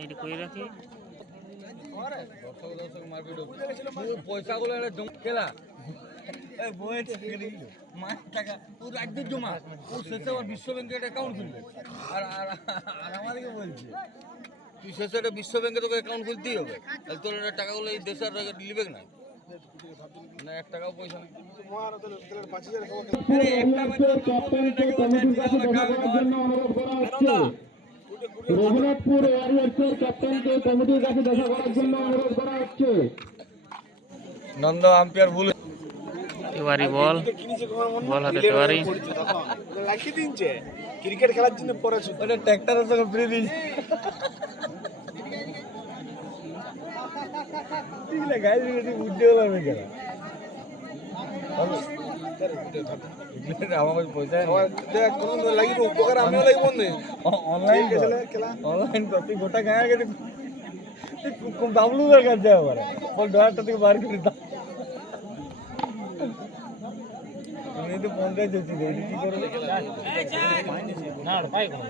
এইটা কই রাখি দর্শক মারপিট পয়সাগুলো একটা জমা খেলা টাকা ও রাজ্যের জমা ও শেষে আবার বিশ্ব ব্যাংকে একটা অ্যাকাউন্ট খুলবে আর আর আমাদেরকে বলছে তুই শেষে একটা বিশ্ব ব্যাংকে তোকে অ্যাকাউন্ট খুলতেই হবে তাহলে তোর টাকাগুলো এই দেশের লিবে না না 1 টাকাও পয়সা নেই রঘুনাথপুর ওয়ারিয়ার্সের ক্যাপ্টেনকে কমিটির কাছে দেখা করার জন্য অনুরোধ করা হচ্ছে। নন্দ আম্পায়ার ভুল তিওয়ারি বল হাতে তিওয়ারি লাগিয়ে দিনছে ক্রিকেট খেলার জন্য পরে ওটা ট্র্যাক্টরের সঙ্গে ফ্রি দিয়েছে গাড়ি বুঝতে পারলাম কেন আমার পয়সা লাগিব উপকার আমিও লাগব না অনলাইন করতে গোটা গায়ে গেছে বাবলু দরকার যায় আমার বল ডলারটা থেকে বার করে দাও আমি তো 15 চলছি কি করবে না পাই কোন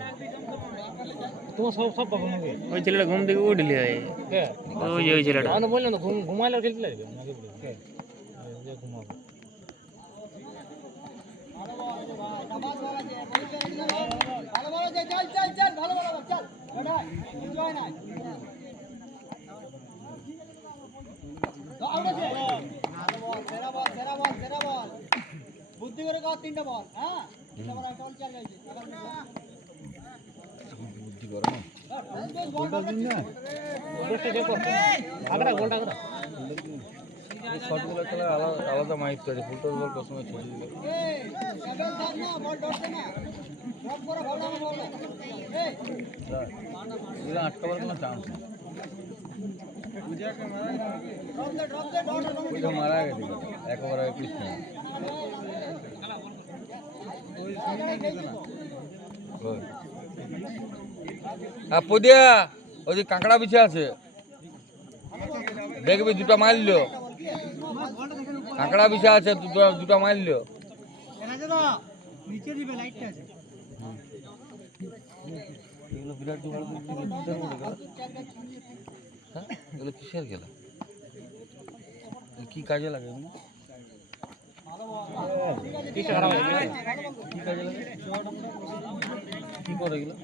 তোমার সব পাবো নাকি ওই ছেলেটা ঘুম থেকে উঠলি হয় কে ওই ছেলেটা আমি বললাম না ঘুমাইলে খেলতে লাগবে কে যে ঘুমাবো ভালো ভালো চল ভালো ভালো চল এনজয় না সেরা বল বুদ্ধি করে কাও 3টা বল হ্যাঁ 3টা বল একটা বল চল যাইছে বুদ্ধি করো না গোলটা দিন না দেখতে দেখো আগড়া গোলটা করা শটগুলো খেলা আলাদা মাইক আছে ফুলটর বল কসমে ছেড়ে দিল এই সেভেন থাক না বল ডরছে না ড্রপ করে বল না বল এই এটা আটকাবার কোনো চান্স নেই ড্রপ দে ওইটা মারা গেছে একবার পিস নেই পদিয়া ওই যে কাঁকড়া বিছে আছে দেখবি 2টা মারলো কাঁকড়া বিছে আছে 2টা মারলো নিচে দিবে লাইটটা আছে এগুলো বিরাট হ্যাঁ এগুলো কিসের খেলা কি কাজে লাগে কি খারাপ কি কাজে লাগে কি করে এগুলো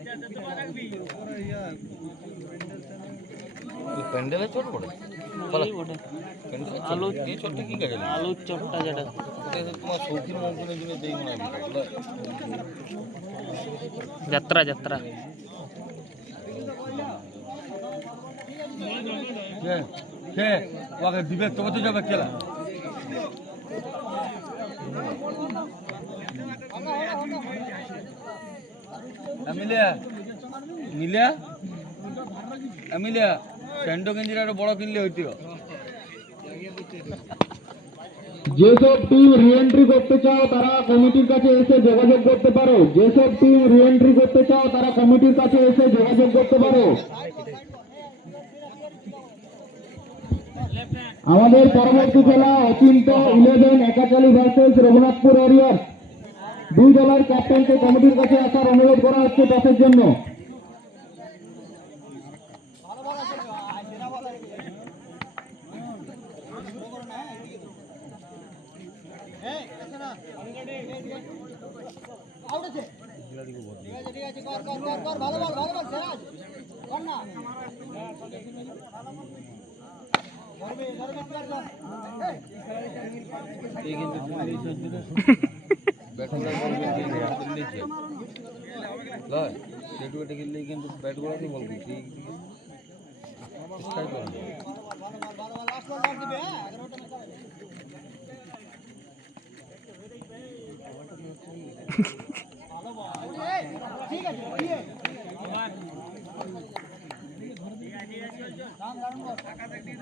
প্যান্ডেলের চোট পড়ে আলু দিয়ে চোটটা কি কাজে লাগে আলুর চপটা যেটা তোমার শৌখিন মৌখিনের জন্য দেই মনে হয় যাত্রা ওকে দিবে তোমার তো যাবে খেলা আমিলিয়া স্যান্ডো গেঞ্জির আরো বড় কিনলে হইতো যেসব টিম রিএন্ট্রি করতে চাও তারা কমিটির কাছে এসে যোগাযোগ করতে পারো আমাদের পরবর্তী খেলা অচিন্ত 11 একাচালি ভার্সেস রঘুনাথপুর ওয়ারিয়র্স 2 দলের ক্যাপ্টেনকে কমিটির কাছে আসার অনুরোধ করা হচ্ছে টসের জন্য। আউট আছে ঠিক আছে কর ভালো বল সেরাজ কর না এই কিন্তু ব্যাটগুলো লয় সেটুয়েটে গেলে কিন্তু ব্যাটগুলোকে বলবি ঠিক স্ট্রাইক করবে ভালো লাস্ট বল মার দিবে হ্যাঁ 11টা ভালো বল ঠিক আছে দিয়ে রাম রাম বল টাকা দিয়ে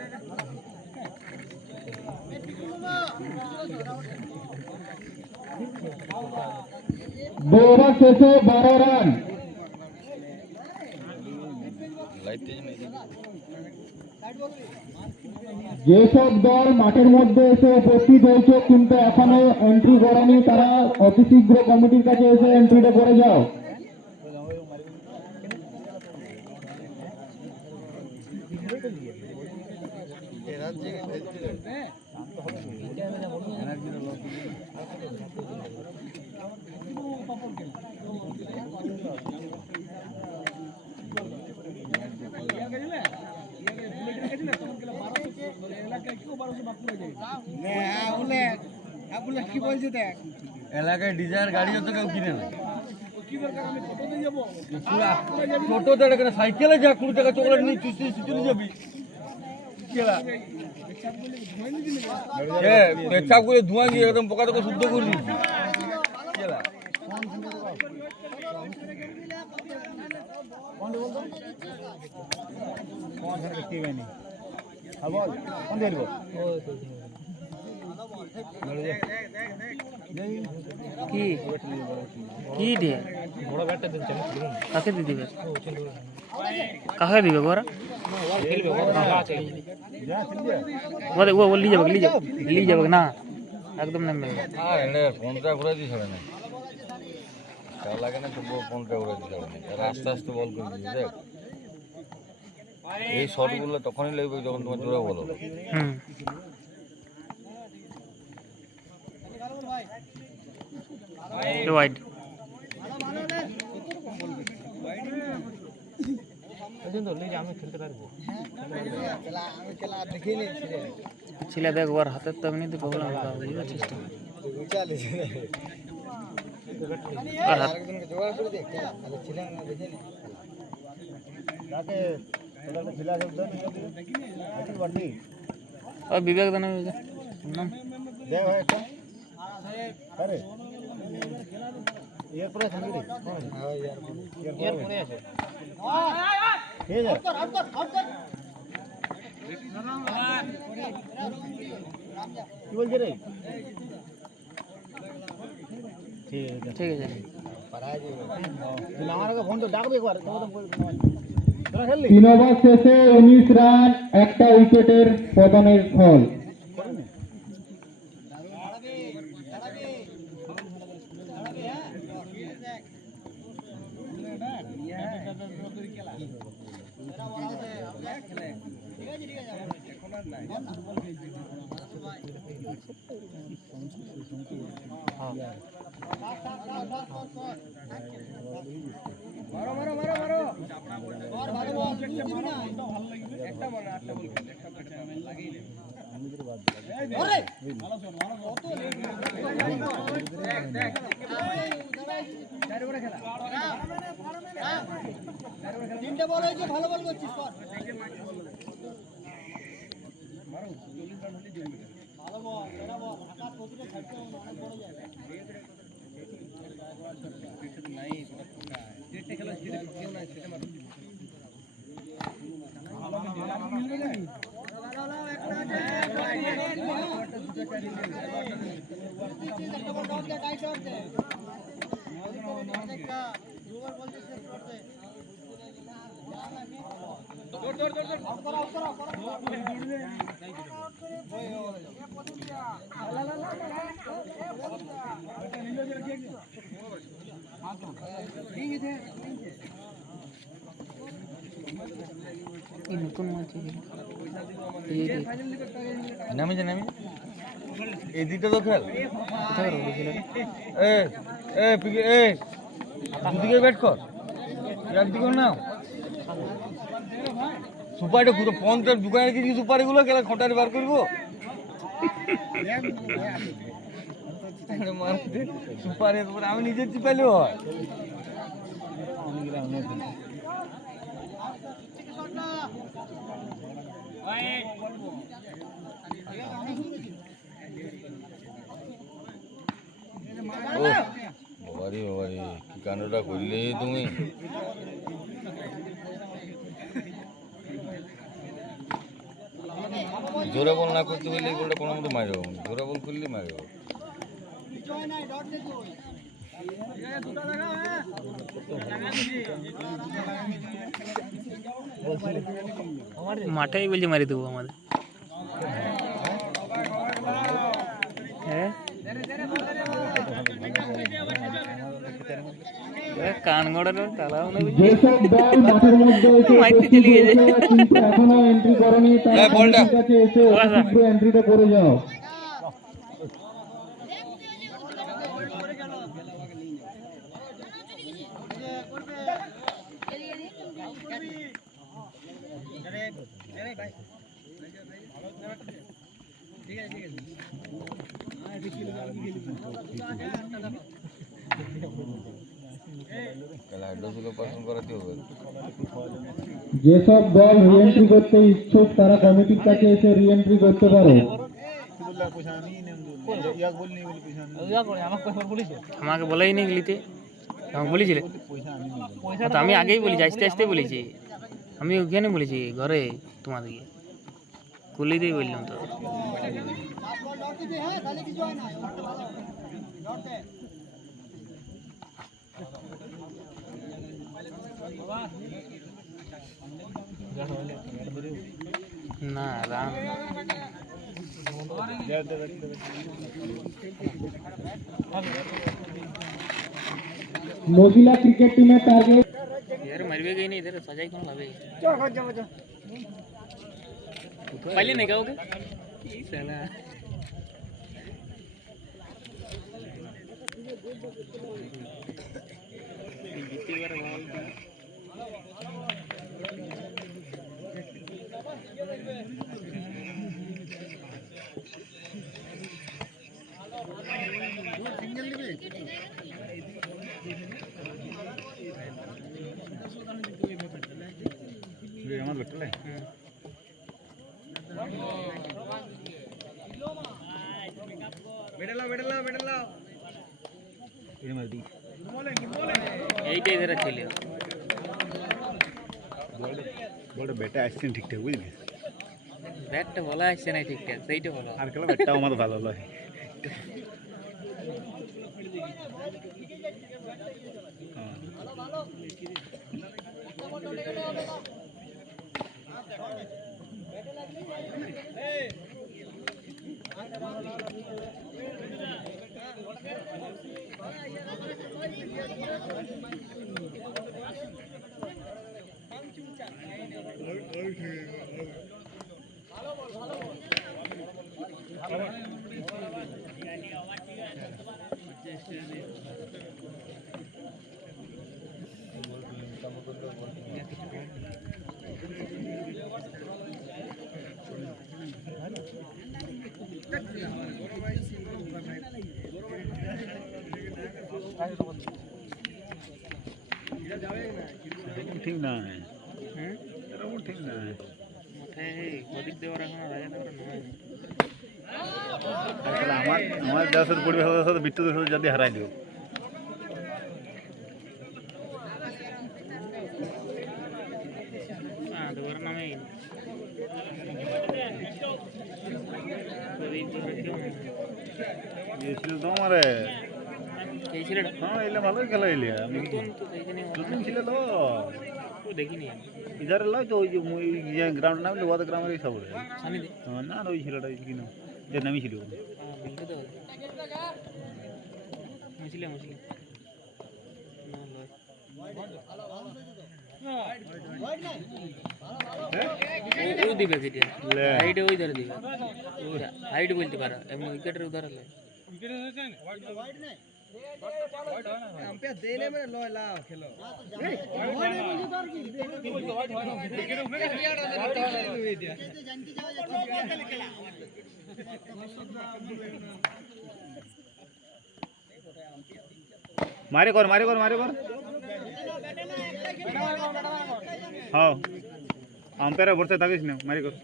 দে ওভার শেষে 12 রান। যেসব দল মাঠের মধ্যে এসে উপস্থিত হয়েছে কিন্তু এখনো এন্ট্রি করেনি তারা অতি শীঘ্র কমিটির কাছে এসে এন্ট্রিটা করে যাও। কি বলছে দেখ এলাকায় ডিজায়ার গাড়িও তো কেউ কিনে না টোটো তো এখানে সাইকেলে যা 20 টাকা চকলেট নিয়ে চুষতে যাবি পেচ্ছাপ করে ধোঁয়া দিয়ে একদম পোকা তোকে শুদ্ধ করে দিচ্ছি কি কি দিয়ে বড় ব্যাটটা দিন কাকে দিয়ে দিবে কাকে দিবে বড় वो ली जाओ ना एकदम नहीं मिलेगा हाँ एने फोनটা ঘুরে দিছ না তার লাগে না তো ফোনটা ঘুরে দিছ না আস্তে আস্তে বল করে দিছ দেখ এই শটগুলো তখনই লাগবে যখন তোমার জোরে বল হবে वाइड ছেলে দেখ ওর হাতের তো এমনি প্রবলেম হবে বুঝতে চেষ্টা আর হাত और विवेक दाना नाम দে ভাই একটা আরে এর পরে থাকি রে হ্যাঁ এর পরে আছে ঠিক আছে কি বলছ রে ঠিক আছে তুই আমার আগে ফোন তো ডাকবে একবার তিন ওভার শেষে 19 রান একটা উইকেটের পতনের ফল তিনটে বল হয়েছে ভালো বল করছিস ভালো বল সেরা বল আকাশ প্রতিটা ছাড়তে অনেক বড় জায়গা নতুন মাছ নামি এই দিকটা তো খেল দুদিকে ব্যাট কর একদিকে না সুপারিটা পুরো 50 দোকানে কিছু সুপারিগুলো গেলে খোঁটারি বার করবো সুপারি আমি নিজের চিপাইলেও হয় বাবারি কি কাণ্ডটা করলে তুমি জোরে বল না করতে পারলে গোলটা কোনো মতো মারব জোরে বল করলে মারব মাঠেই বলছে মারি দেবো আমাদের হ্যাঁ যেসব দল মাঠের মধ্যে এসে উপস্থিত হয়েছে কিন্তু এখনো এন্ট্রি করেনি তারা বলটা। কমিটির কাছে এসে অতি শীঘ্র এন্ট্রিটা করে যাও। যেসব দল রিএন্ট্রি করতে ইচ্ছুক তারা কমিটির কাছে এসে রিএন্ট্রি করতে পারো। আমাকে বলাই নি গেলিতে আমাকে বলেছিলে তো আমি আগেই বলেছি আস্তে আস্তে বলেছি আমি ওখানে বলেছি ঘরে তোমাদেরকে কুলিতেই বললাম তো হ্যাঁ তাহলে কিছু হয় না না রাম মহিলা ক্রিকেট টিমের টার্গেট यार मरवे गई नहीं इधर सजाई कौन लावे पहले नहीं कहोगे साला जीते बार बॉल আমার বেটলে এইটাই ধরে ছিল বড় বেটা আসছেন ঠিকঠাক বুঝলি ব্যাটটা বলা আসছে না ঠিকঠাক সেইটা বলো আর খেলা বেটাও আমার ভালো লাগে ঠিক না এরকম ঠিক না ওদিক দিয়ে ওরা এখন রাজা দেওয়ার নয় আমার যার সাথে পড়বে তাদের সাথে বিট্টুদের সাথে যদি হারাই দিও ওর নামে ছিল তো আমারে এই ছেলেটা হ্যাঁ এলে ভালোই খেলা এলে আমি নতুন তো এইখানে নতুন ছিল তো দেখিনি ইধারে লাই তো ওই যে গ্রাউন্ড নাম লোয়াদ গ্রামের এই সব সানি দে না ওই ছেলেটা কিনা যে নামি ছিল বিলতে তো মুসলিম মুসলিম ও দিবে কেটে হাইট ওই ধরে দিবে হাইট বলতে পারো এমনি উইকেটের উধার হলে আম্পায়ার দেনে মানে লয় লাও খেলো মারে কর হ্যাঁ আম্পায়ার বসে থাকিস না মারি কর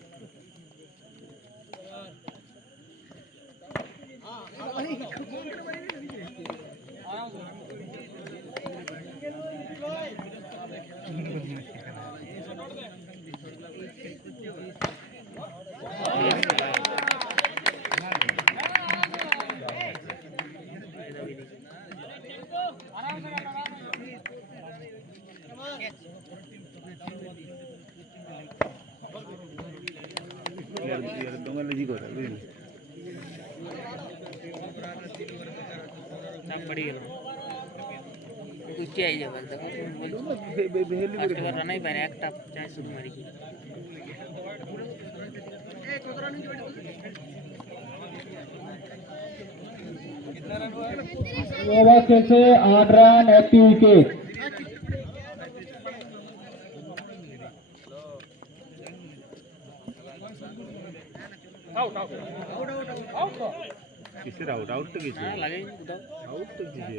জি করে বুঝলি চাপ পড়ে গেল উঠে আই যাবে দেখো আজকে রানাই পারে একটা চাই শুধু মারি ওভার খেলছে 8 রান 1 উইকেট। কিসের আউট আউট তো কিছু লাগে আউট তো কিছু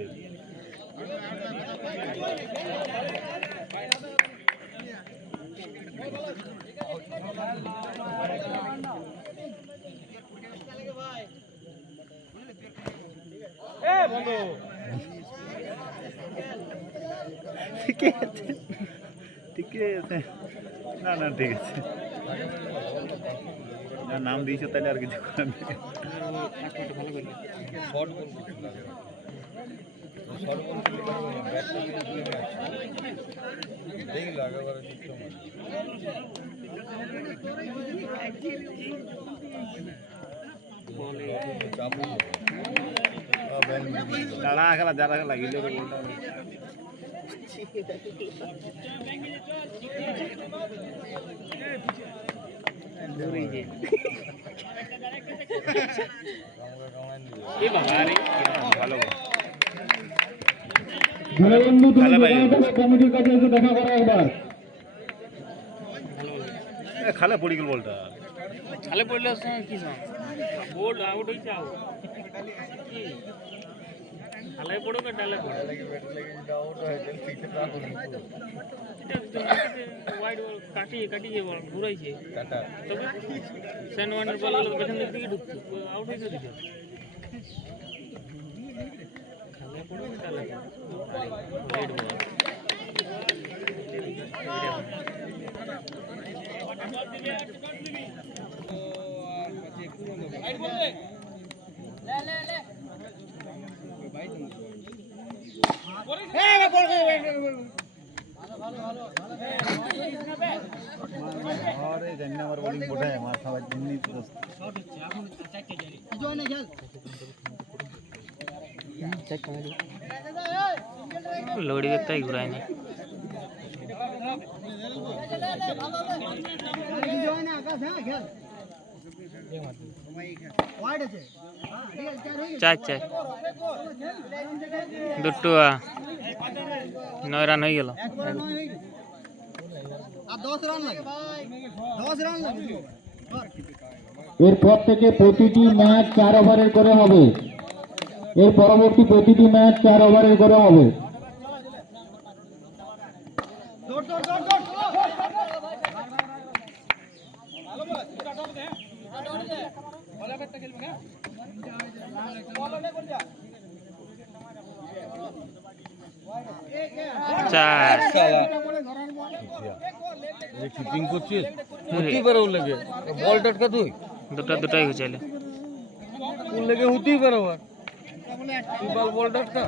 ঠিক আছে ঠিক আছে না না ঠিক আছে যা নাম দিয়েছো তাহলে আর কিছু করার নেই শর্ট বল শর্ট বল খেলে ব্যাটটা দেখলো আগেবারে দাঁড়া খেলা যারা লাগিল বলটা ভালো বন্ধু কমিটির কাছে এসে দেখা করা এবার খালে পড়ি গেল বলটা খালে পড়লে কি বোল্ড আউট হয়েছে আউট খালে পড়ো কে ডালে পড়ো ওয়াইড বল কাটিয়ে কাটিয়ে বল ঘুরাইছে তবে সেন ওয়ানের বল গুলো পেছন দিক থেকে ঢুকছে আউট হয়েছে দিকে খালে পড়ো কে ডালে ওয়াইড বল রাইট বল লে লে अरे जन्ने और बॉलिंग बोटा है मार खावा जिन्नी दोस्त लोडी व्यक्ता ही घुराए नहीं चार चार दुट्टू 9 রান হয়ে গেল আর 10 রান লাগে 10 রান লাগে এরপর থেকে প্রতিটি ম্যাচ 4 ওভারের করে হবে। এর পরবর্তী প্রতিটি ম্যাচ 4 ওভারের করে হবে। দৌড় দৌড় দৌড় দৌড় ভালো বল দৌড় দে বলা ব্যাটটা খেলবে না বললে কোন যা চার শালা এই কিপিং করছিস হতেই পারে ওর লেগে বল টটকা তুই দুটাই হয়ে চলে ওর লেগে হতেই পারে আর তুই বল টটকা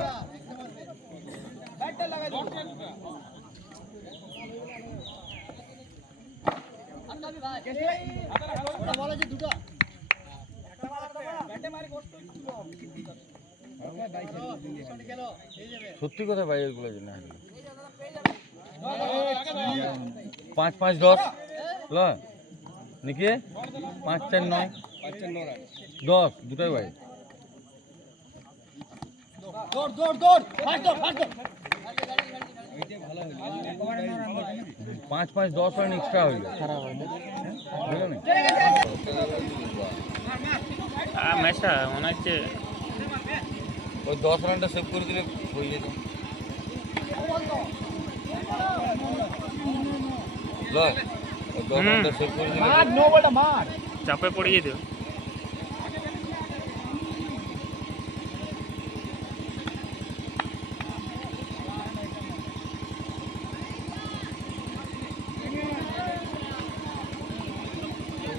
ব্যাটটা লাগাই দৌড় আন্দাবি ভাই ওটা বল আছে দুটো একটা মারতে ব্যাটে মারি কষ্ট সত্যি কথা ভাই এগুলো না 5-5-10 ল নাকি 5-4-9 10 দুটাই ভাই দৌড় দৌড় দৌড় ফাস্ট দৌড় 5-5-10 রান এক্সট্রা হইল বুঝলো না ম্যাচটা মনে হচ্ছে ওই 10 রানটা সেভ করে দিলে হয়ে যেত ল ওই 10 রানটা সেভ করে দিলে চাপে পড়ে যেত